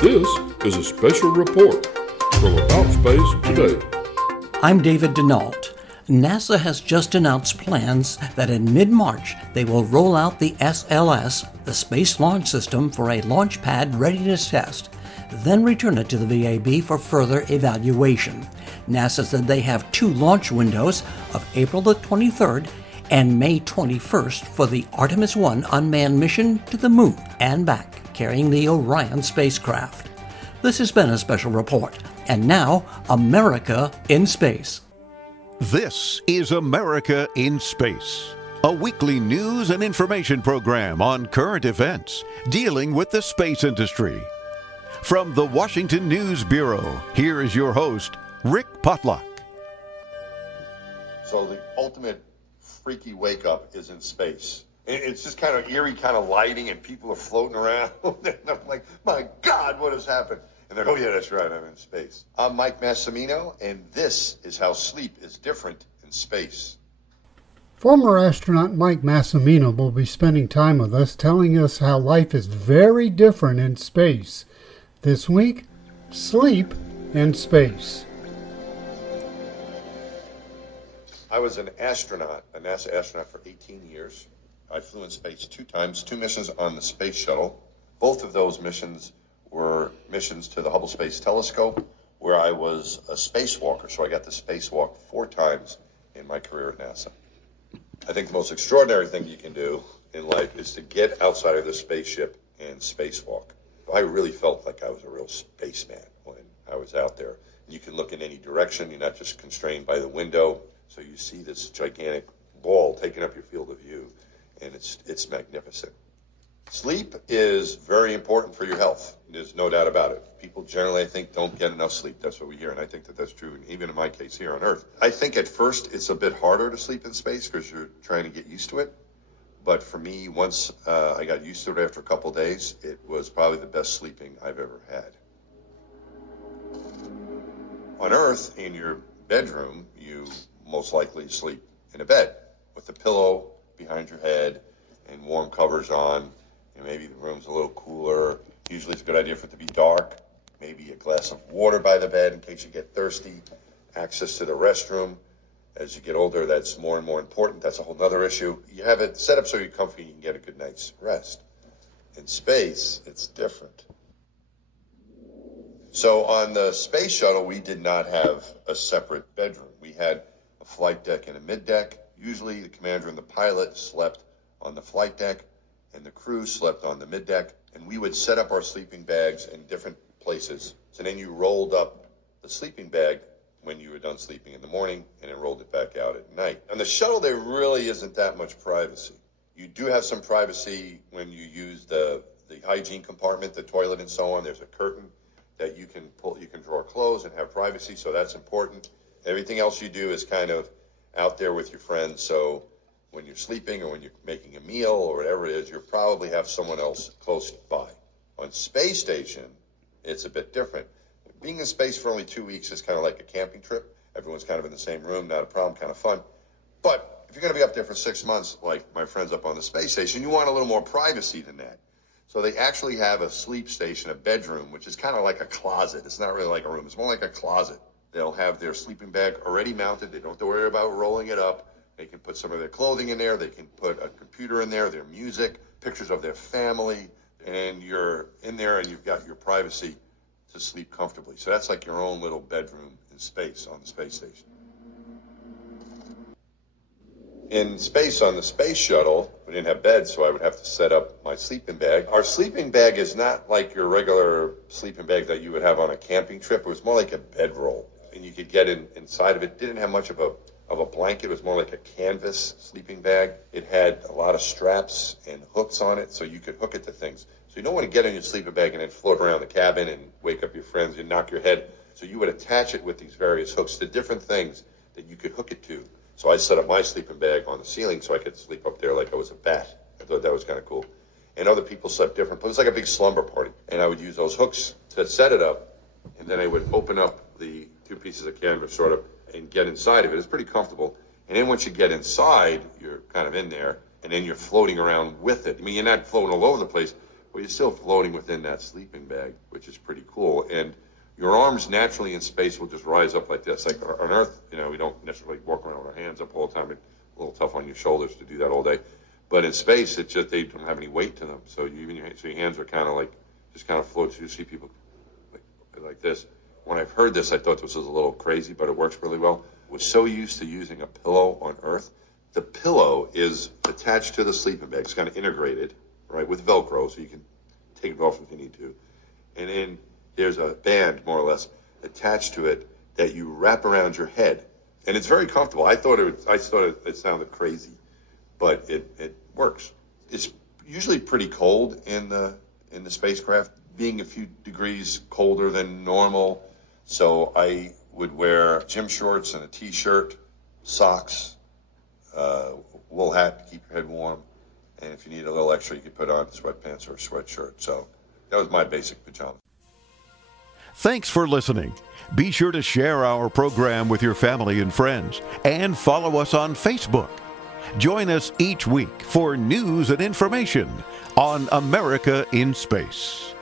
This is a special report from About Space Today. I'm David Denault. NASA has just announced plans that in mid-March they will roll out the SLS, the Space Launch System, for a launch pad readiness test, then return it to the VAB for further evaluation. NASA said they have two launch windows of April the 23rd and May 21st for the Artemis 1 unmanned mission to the Moon and back, carrying the Orion spacecraft. This has been a special report. And now, America in Space. This is America in Space, a weekly news and information program on current events dealing with the space industry. From the Washington News Bureau, here is your host, Rick Potlock. So the ultimate freaky wake-up is in space. It's just kind of eerie kind of lighting, and people are floating around. And I'm like, my God, what has happened? And they're, oh yeah, that's right, I'm in space. I'm Mike Massimino, and this is how sleep is different in space. Former astronaut Mike Massimino will be spending time with us, telling us how life is very different in space. This week, sleep in space. I was an astronaut, a NASA astronaut for 18 years. I flew in space 2 times, 2 missions on the space shuttle. Both of those missions were missions to the Hubble Space Telescope, where I was a spacewalker. So I got to spacewalk 4 times in my career at NASA. I think the most extraordinary thing you can do in life is to get outside of the spaceship and spacewalk. I really felt like I was a real spaceman when I was out there. You can look in any direction. You're not just constrained by the window. So you see this gigantic ball taking up your field of view, and it's magnificent. Sleep is very important for your health. There's no doubt about it. People generally, I think, don't get enough sleep. That's what we hear, and I think that that's true, even in my case here on Earth. I think at first it's a bit harder to sleep in space because you're trying to get used to it. But for me, once I got used to it after a couple days, it was probably the best sleeping I've ever had. On Earth, in your bedroom, you most likely sleep in a bed with a pillow behind your head and warm covers on. And maybe the room's a little cooler. Usually it's a good idea for it to be dark. Maybe a glass of water by the bed in case you get thirsty. Access to the restroom. As you get older, that's more and more important. That's a whole other issue. You have it set up so you're comfy and you can get a good night's rest. In space, it's different. So on the space shuttle, we did not have a separate bedroom. We had a flight deck and a mid-deck. Usually the commander and the pilot slept on the flight deck, and the crew slept on the mid-deck, and we would set up our sleeping bags in different places. So then you rolled up the sleeping bag when you were done sleeping in the morning, and then rolled it back out at night. On the shuttle, there really isn't that much privacy. You do have some privacy when you use the hygiene compartment, the toilet and so on. There's a curtain that you can pull, you can draw clothes and have privacy, so that's important. Everything else you do is kind of out there with your friends, so when you're sleeping or when you're making a meal or whatever it is, you'll probably have someone else close by. On space station, it's a bit different. Being in space for only 2 weeks is kind of like a camping trip. Everyone's kind of in the same room, not a problem, kind of fun. But if you're going to be up there for 6 months, like my friends up on the space station, you want a little more privacy than that. So they actually have a sleep station, a bedroom, which is kind of like a closet. It's not really like a room. It's more like a closet. They'll have their sleeping bag already mounted. They don't have to worry about rolling it up. They can put some of their clothing in there. They can put a computer in there, their music, pictures of their family, and you're in there and you've got your privacy to sleep comfortably. So that's like your own little bedroom in space on the space station. In space, on the space shuttle, we didn't have beds, so I would have to set up my sleeping bag. Our sleeping bag is not like your regular sleeping bag that you would have on a camping trip. It was more like a bedroll, and you could get inside of it. It didn't have much of a blanket. It was more like a canvas sleeping bag. It had a lot of straps and hooks on it, so you could hook it to things. So you don't want to get in your sleeping bag and then float around the cabin and wake up your friends and knock your head. So you would attach it with these various hooks to different things that you could hook it to. So I set up my sleeping bag on the ceiling so I could sleep up there like I was a bat. I thought that was kind of cool. And other people slept different, but it was like a big slumber party. And I would use those hooks to set it up, and then I would open up the 2 pieces of canvas sort of and get inside of it. It's pretty comfortable. And then once you get inside, you're kind of in there, and then you're floating around with it. I mean, you're not floating all over the place, Well, you're still floating within that sleeping bag, which is pretty cool. And your arms naturally in space will just rise up like this. Like on Earth, we don't necessarily walk around with our hands up all the time. It's a little tough on your shoulders to do that all day. But in space, it's just they don't have any weight to them. So your hands are kind of like just kind of float. So you see people like this. When I've heard this, I thought this was a little crazy, but it works really well. We're so used to using a pillow on Earth. The pillow is attached to the sleeping bag. It's kind of integrated, right, with Velcro, so you can take it off if you need to. And then there's a band, more or less, attached to it that you wrap around your head. And it's very comfortable. I thought it sounded crazy, but it works. It's usually pretty cold in the spacecraft, being a few degrees colder than normal. So I would wear gym shorts and a t-shirt, socks, wool hat to keep your head warm. And if you need a little extra, you could put on sweatpants or a sweatshirt. So that was my basic pajamas. Thanks for listening. Be sure to share our program with your family and friends and follow us on Facebook. Join us each week for news and information on America in Space.